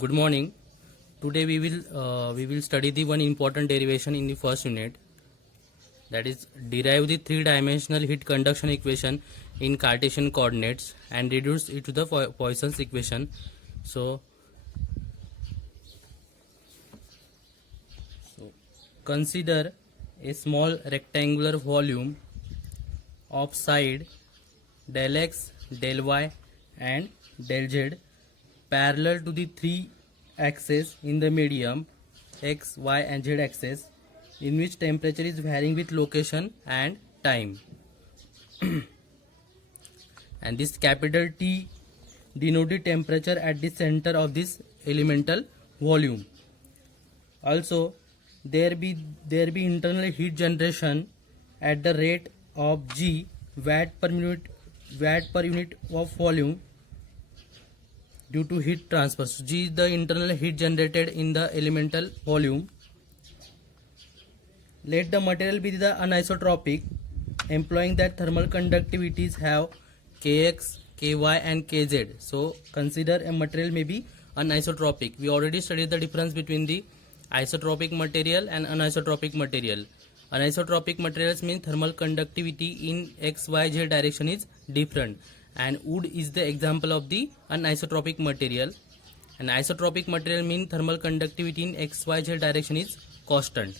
Good morning. Today we will study the one important derivation in the first unit, that is derive the three-dimensional heat conduction equation in Cartesian coordinates and reduce it to the Poisson's equation. So consider a small rectangular volume of side del x, del y and del z parallel to the three axes in the medium x, y and z axis, in which temperature is varying with location and time. And this capital T denote the temperature at the center of this elemental volume. Also there be internal heat generation at the rate of G watt per unit of volume due to heat transfer. So G is the internal heat generated in the elemental volume. Let the material be the anisotropic, employing that thermal conductivities have Kx, Ky and Kz. So consider a material may be anisotropic. We already studied the difference between the isotropic material and anisotropic material. Anisotropic materials mean thermal conductivity in x, y, z direction is different, and wood is the example of the anisotropic material. And isotropic material mean thermal conductivity in x, y, z direction is constant.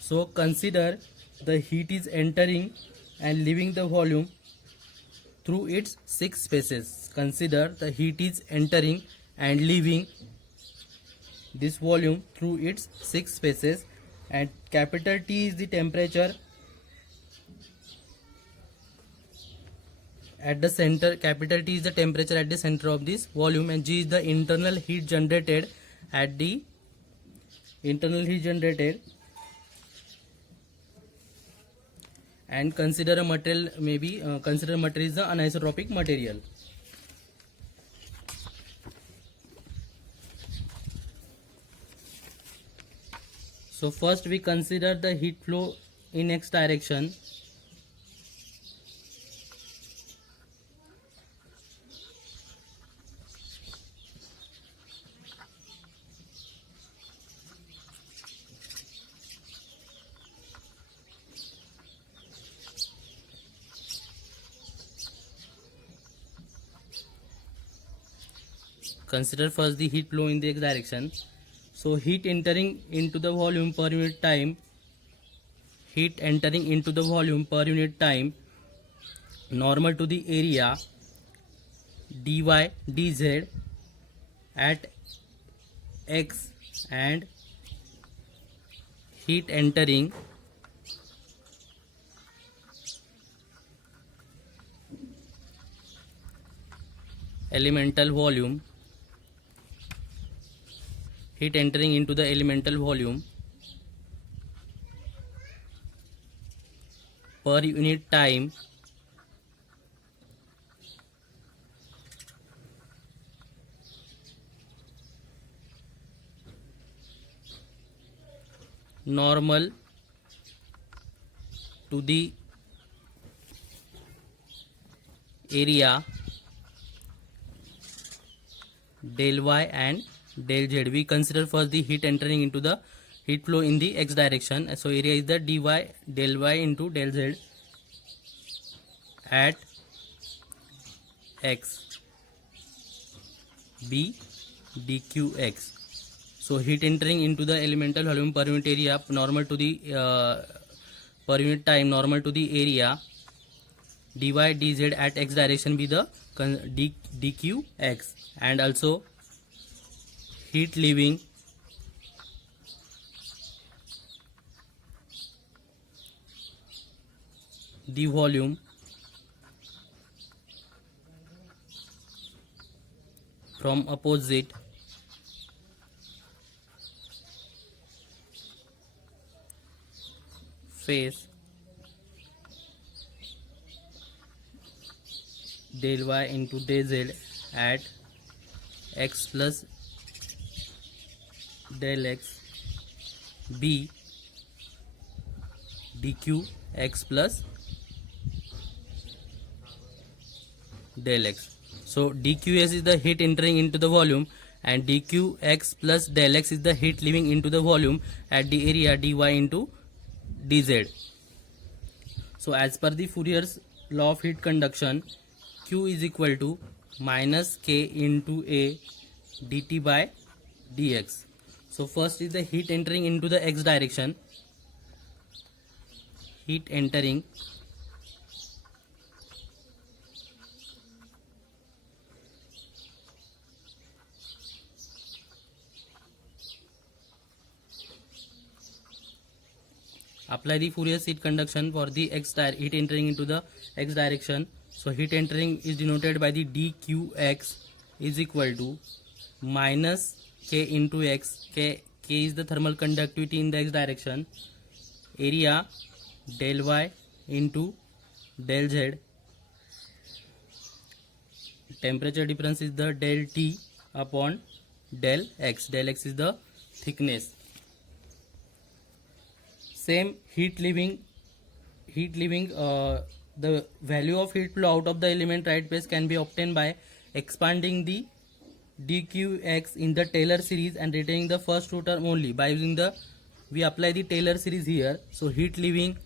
So consider the heat is entering and leaving the volume through its six spaces. Consider the heat is entering and leaving this volume through its six spaces, and capital T is the temperature at the center. Capital T is the temperature at the center of this volume, and G is the internal heat generated at the and consider a material consider material is the anisotropic material. So first we consider the heat flow in x direction. Consider first the heat flow in the x direction. So heat entering into the volume per unit time, normal to the area dy dz at x, and heat entering elemental volume, heat entering into the elemental volume per unit time normal to the area del y and del z. We consider first the heat entering into the heat flow in the x direction. So area is the dy del y into del z at x, b dqx. So heat entering into the elemental volume per unit area normal to the per unit time normal to the area dy dz at x direction be the dqx, and also heat leaving the volume from opposite face del y into del z at x plus del x b dq x plus del x. So dqs is the heat entering into the volume and dqx plus del x is the heat leaving into the volume at the area dy into dz. So as per the Fourier's law of heat conduction, q is equal to minus k into a dt by dx. So first is the heat entering into the x direction. Heat entering apply the Fourier's heat conduction for the heat entering into the x direction. So heat entering is denoted by the dqx is equal to minus k into x. K is the thermal conductivity in the x direction, area del y into del z, temperature difference is the del T upon del x. Del x is the thickness. Same heat leaving the value of heat flow out of the element right phase can be obtained by expanding the dqx in the Taylor series and retaining the first two term only by using the, we apply the Taylor series here. So heat leaving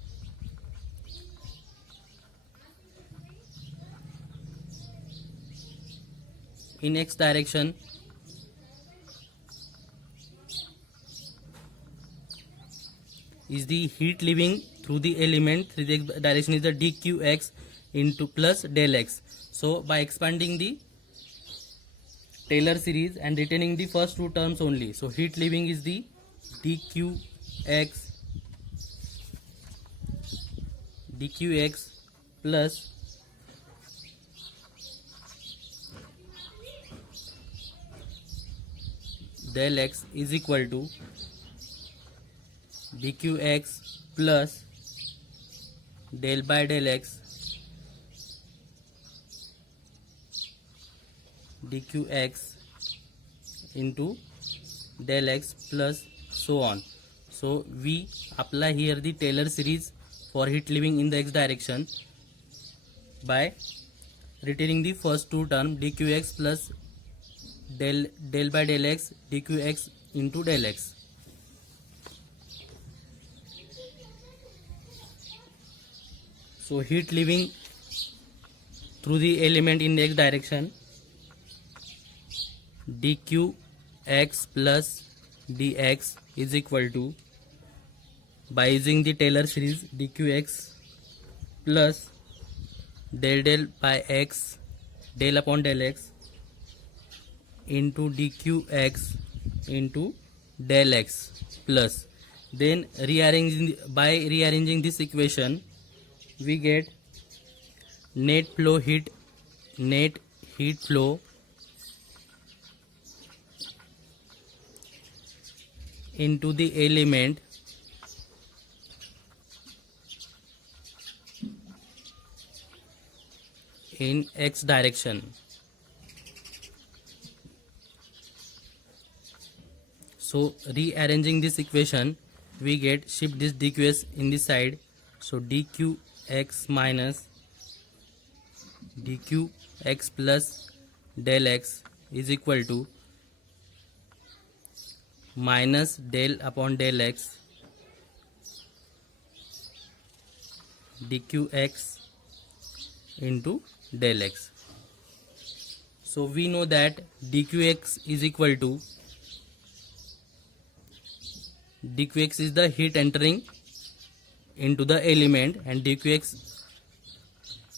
in x direction is the heat leaving through the element through the x direction is the dqx into plus del x. So by expanding the Taylor series and retaining the first two terms only, so heat leaving is the dqx plus del x is equal to dqx plus del by del x dqx into del x plus so on. So we apply here the Taylor series for heat leaving in the x direction by retaining the first two term dqx plus del by del x dqx into del x. So heat leaving through the element in the x direction dqx plus dx is equal to, by using the Taylor series, dqx plus del by x del upon del x into dqx into del x plus, then rearranging this equation we get net heat flow into the element in x direction. So rearranging this equation we get, shift this dqs in this side, so dqx minus dqx plus del x is equal to minus del upon del x dqx into del x. So we know that dqx is equal to, dqx is the heat entering into the element and dqx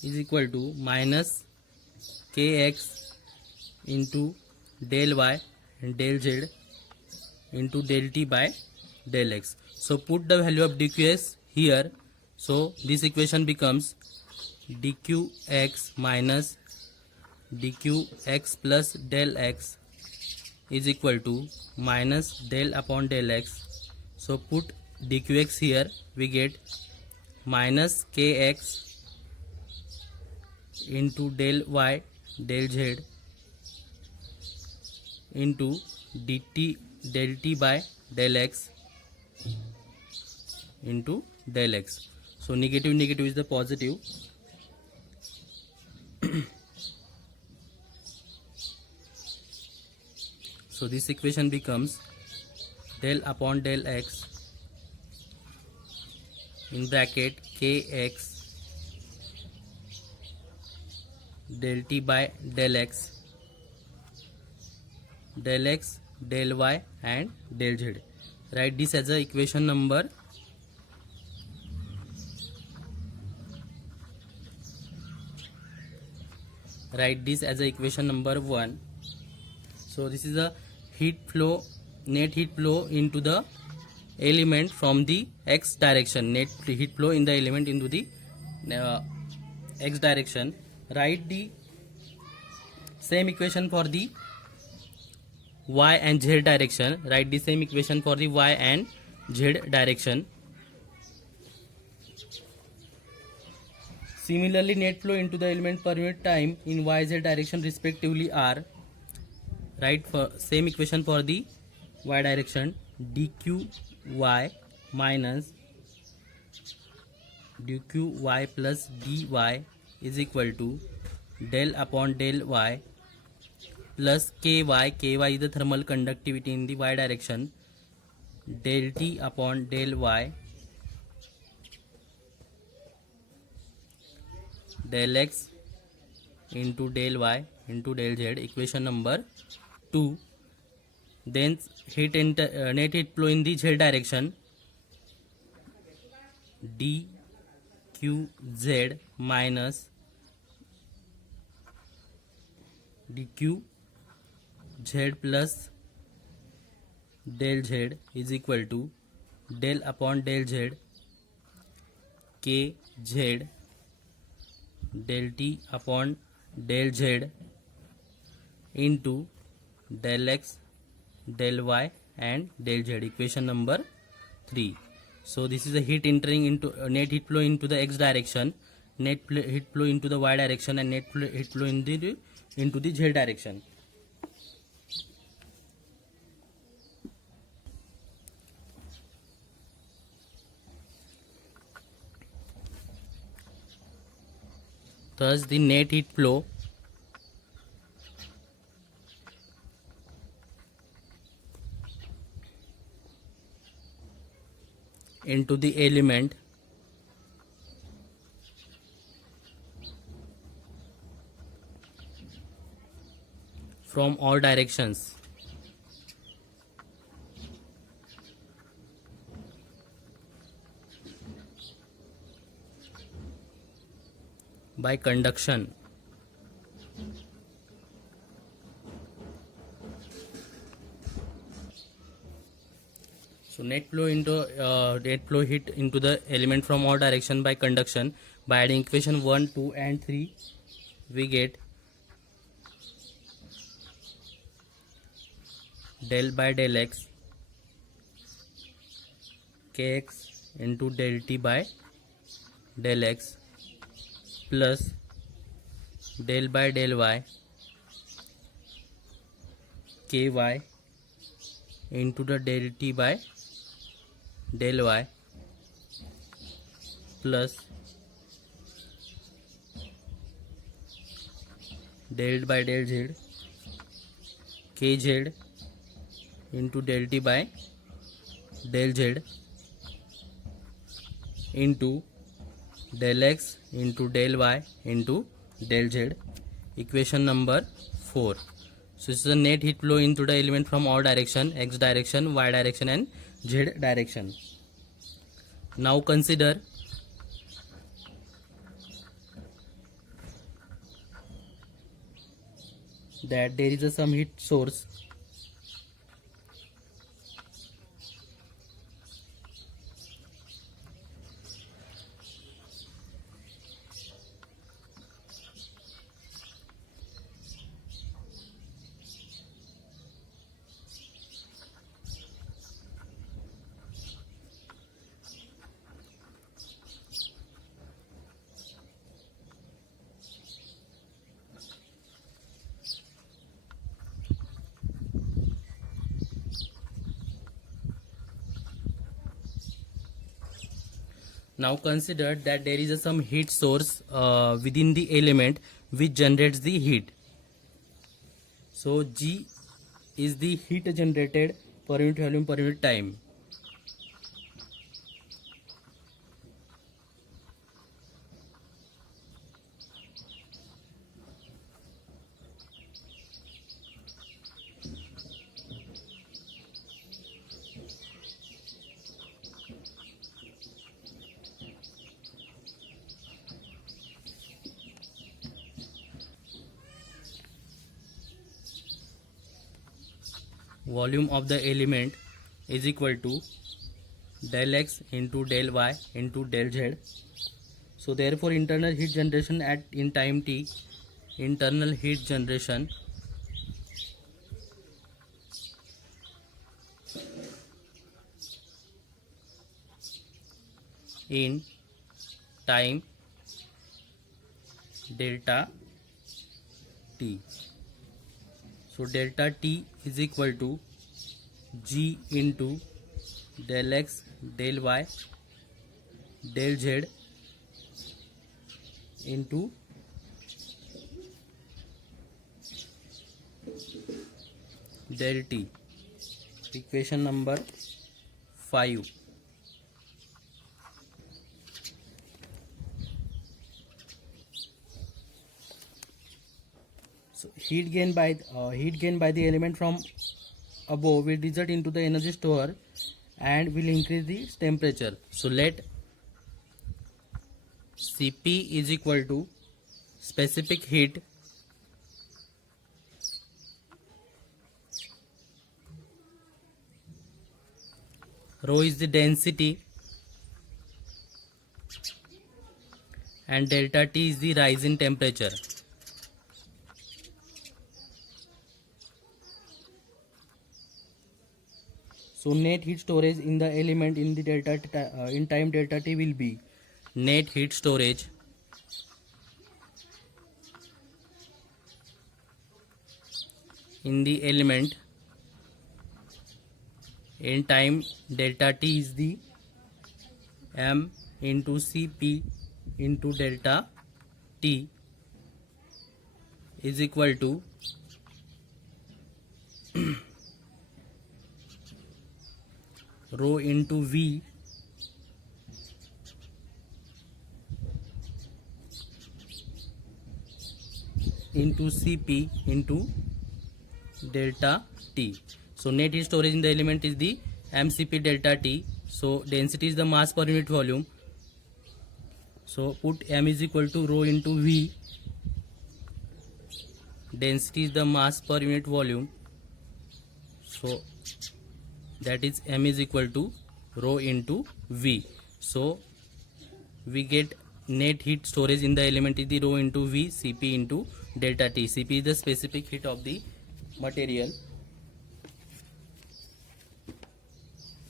is equal to minus kx into del y and del z into del t by del x. So put the value of dqs here, so this equation becomes dqx minus dqx plus del x is equal to minus del upon del x. So put dqx here, we get minus kx into del y del z into dt del t by del x into del x. So negative is the positive. So this equation becomes del upon del x in bracket kx del t by del x, del y and del z. Write this as a equation number equation number 1. So this is a net heat flow into the element from the x direction, net heat flow in the element into the x direction. Write the same equation for the y and z direction. Write the same equation for the y and z direction. Similarly, net flow into the element per unit time in yz direction respectively are. Write for same equation for the y direction, dqy minus dqy plus dy is equal to del upon del y plus ky is the thermal conductivity in the y direction, del t upon del y, del x into del y into del z, equation number 2. Then net heat flow in the z direction, dqz minus dqz plus del z is equal to del upon del z kz del t upon del z into del x, del y and del z, equation number 3. So this is a heat entering into net heat flow into the x direction, net heat flow into the y direction and net heat flow into the z direction. Thus the net heat flow into the element from all directions by conduction. So net flow heat into the element from all direction by conduction. By adding equation 1, 2 and 3, we get del by del x kx into del t by del x plus del by del y ky into the del t by del y plus del by del z kz into del t by del z into del x into del y into del z, equation number 4. So this is the net heat flow into the element from all direction, x direction, y direction and z direction. Now consider that there is some heat source Now consider that there is some heat source within the element which generates the heat. So G is the heat generated per unit volume per unit time. Volume of the element is equal to del x into del y into del z. So therefore internal heat generation at in time t, internal heat generation in time delta t. So delta t is equal to g into del x del y del z into del t. Equation number 5. So heat gain by the element from above will result into the energy store and will increase the temperature. So let Cp is equal to specific heat rho is the density and delta T is the rise in temperature. So net heat storage in the element in the in time delta T will be net heat storage in the element in time delta T is the m into Cp into delta T is equal to rho into V into Cp into delta T. So net heat storage in the element is the mCp delta T. So density is the mass per unit volume. So put m is equal to rho into V. Density is the mass per unit volume. So that is m is equal to rho into V. So we get net heat storage in the element is the rho into V Cp into delta T. Cp is the specific heat of the material.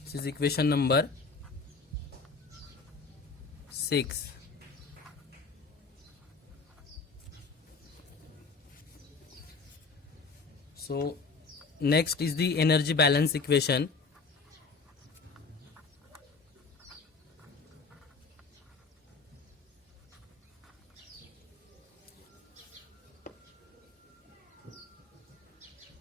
This is equation number 6. So next is the energy balance equation.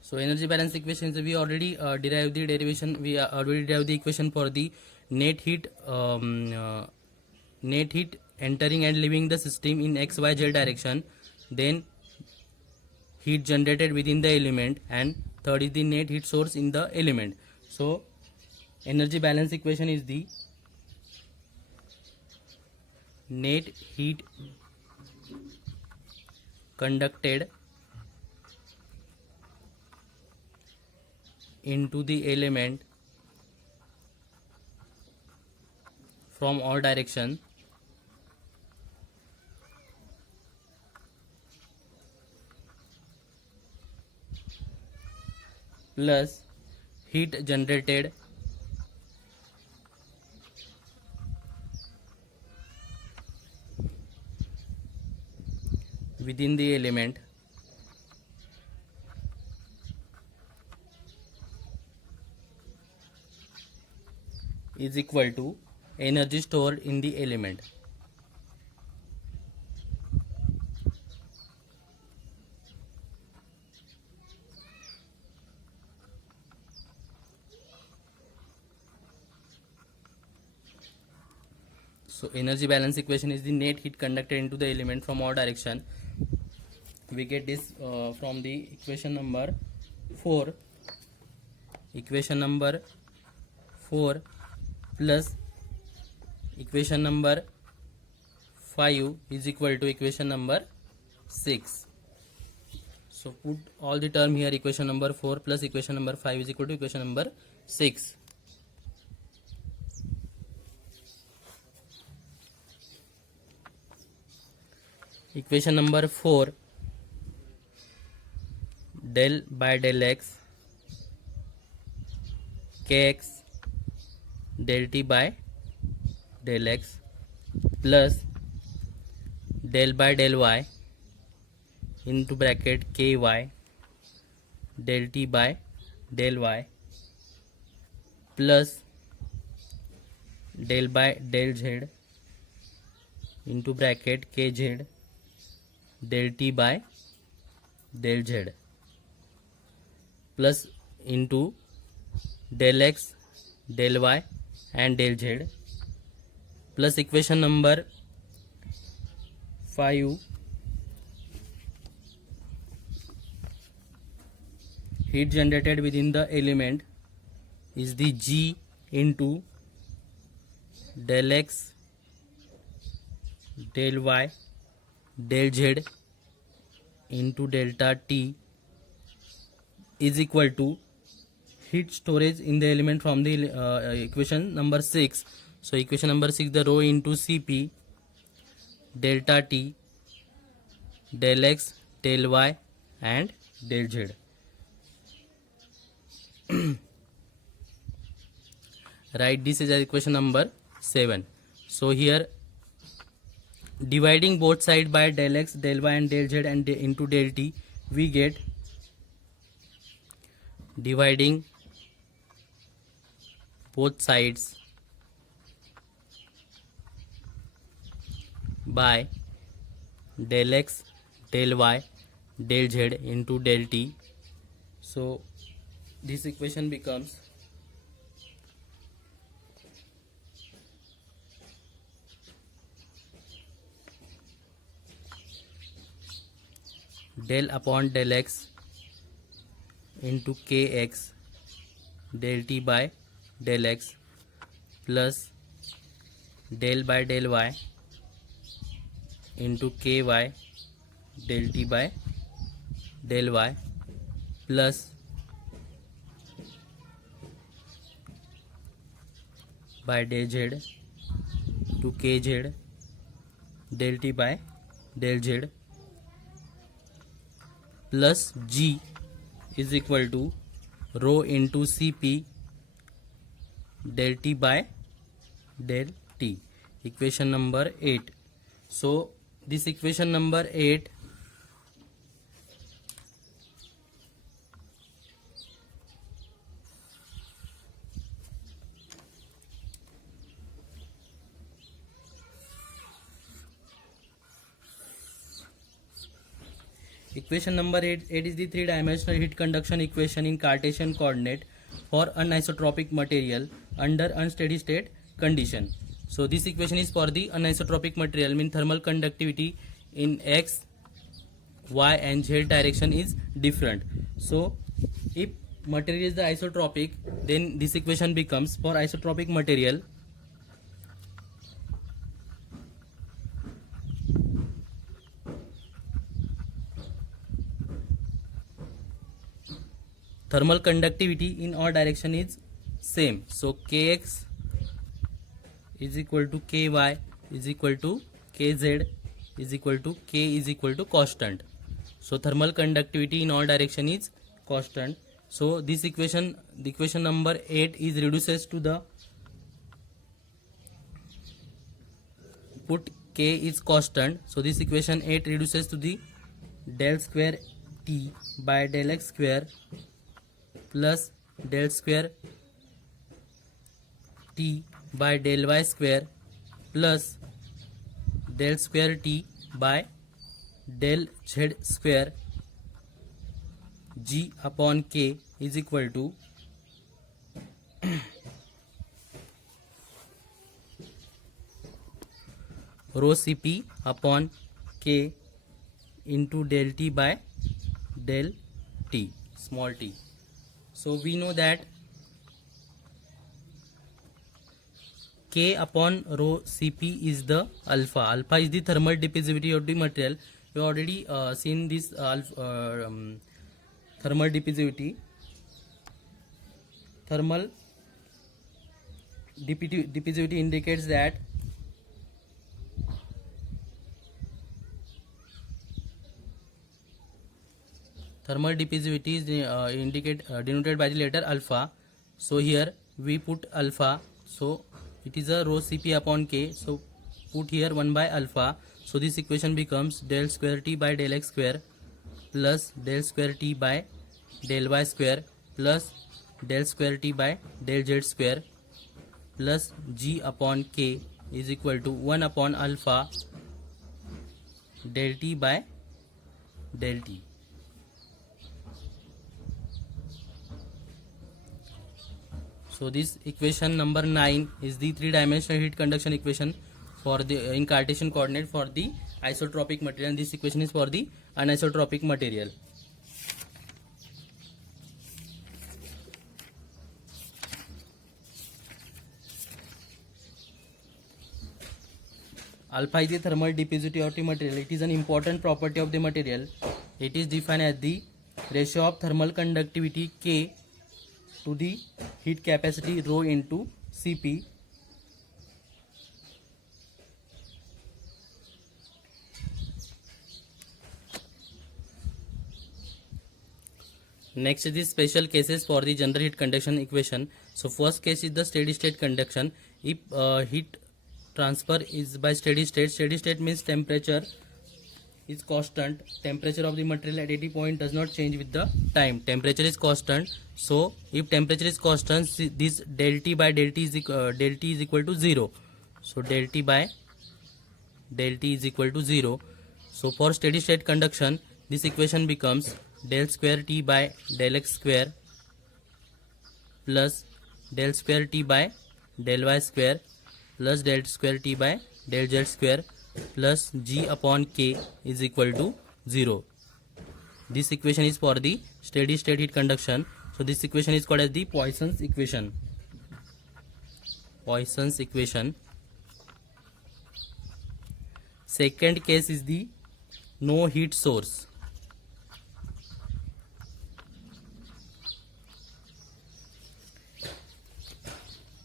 So energy balance equations we already derived the derivation. We already derived the equation for the net heat entering and leaving the system in x y z direction. Then heat generated within the element, and third is the net heat source in the element. So energy balance equation is the net heat conducted into the element from all directions plus heat generated within the element is equal to energy stored in the element. So energy balance equation is the net heat conducted into the element from all direction. We get this from the equation number 4. Equation number 4 plus equation number 5 is equal to equation number 6. So put all the term here. Equation number 4 plus equation number 5 is equal to equation number 6. Equation number 4, del by del x kx del t by del x plus del by del y into bracket ky del t by del y plus del by del z into bracket kz del t by del z plus into del x del y and del z plus equation number 5, heat generated within the element is the G into del x del y del z into delta T is equal to heat storage in the element from the equation number 6. So equation number 6, the rho into Cp delta T del x del y and del z. Write this as equation number 7. So here dividing both sides by del x del y and del z and into del t, we get dividing both sides by del x del y del z into del t. So this equation becomes del upon del x into kx del t by del x plus del by del y into ky del t by del y plus by del z to kz del t by del z plus G is equal to rho into Cp del t by del t. Equation number 8. So this equation number 8 equation number 8 is the three-dimensional heat conduction equation in Cartesian coordinate for anisotropic material under unsteady state condition. So this equation is for the anisotropic material, mean thermal conductivity in x, y and z direction is different. So if material is the isotropic, then this equation becomes for isotropic material thermal conductivity in all direction is same. So kx is equal to ky is equal to kz is equal to k is equal to constant. So thermal conductivity in all direction is constant. So this equation, the equation number 8 is reduces to the, put k is constant. So this equation 8 reduces to the del square t by del x square plus del square t by del y square plus del square t by del z square G upon k is equal to rho Cp upon K into del T by del T, small t. So we know that K upon rho Cp is the alpha. Alpha is the thermal diffusivity of the material. We already seen this thermal diffusivity. Thermal diffusivity indicates that thermal diffusivity is denoted by the letter alpha. So here we put alpha. So it is a rho Cp upon K. So put here 1 by alpha. So this equation becomes del square T by del x square plus del square T by del y square plus del square T by del z square plus G upon K is equal to 1 upon alpha del T by del T. So this equation number 9 is the three-dimensional heat conduction equation for the in Cartesian coordinate for the isotropic material, and this equation is for the anisotropic material. Alpha is the thermal diffusivity of the material. It is an important property of the material. It is defined as the ratio of thermal conductivity K to the heat capacity rho into Cp Next is the special cases for the general heat conduction equation. So first case is the steady state conduction. If heat transfer is by steady state means temperature is constant. Temperature of the material at any point does not change with the time. Temperature is constant. So if temperature is constant, this del T by del T is equal to 0. So del T by del T is equal to 0. So for steady state conduction, this equation becomes del square T by del x square plus del square T by del y square plus del square T by del z square plus G upon K is equal to 0. This equation is for the steady state heat conduction. So this equation is called as the Poisson's equation. Poisson's equation. Second case is the no heat source.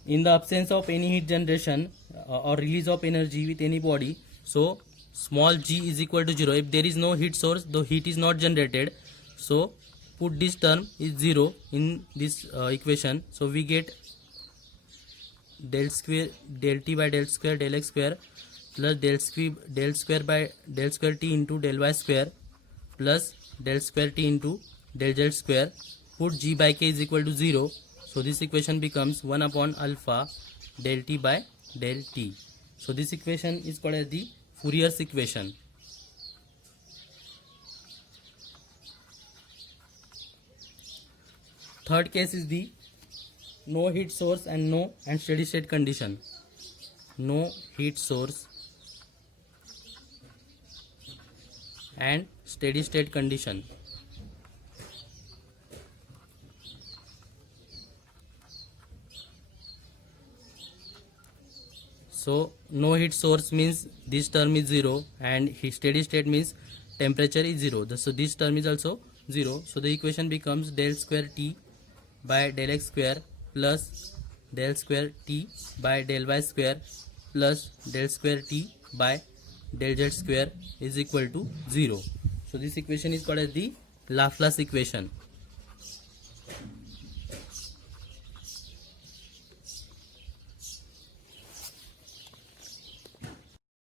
In the absence of any heat generation or release of energy with any body, so small g is equal to 0. If there is no heat source, the heat is not generated. So put this term is 0 in this equation. So we get del T by del square del x square plus del square by del square T into del y square plus del square T into del z square. Put G by K is equal to 0. So this equation becomes 1 upon alpha del T by del T. So this equation is called as the Fourier's equation. Third case is the no heat source and steady state condition. No heat source and steady state condition. So no heat source means this term is 0 and steady state means temperature is 0. So this term is also 0. So the equation becomes del square T by del x square plus del square T by del y square plus del square T by del z square is equal to 0. So this equation is called as the Laplace equation.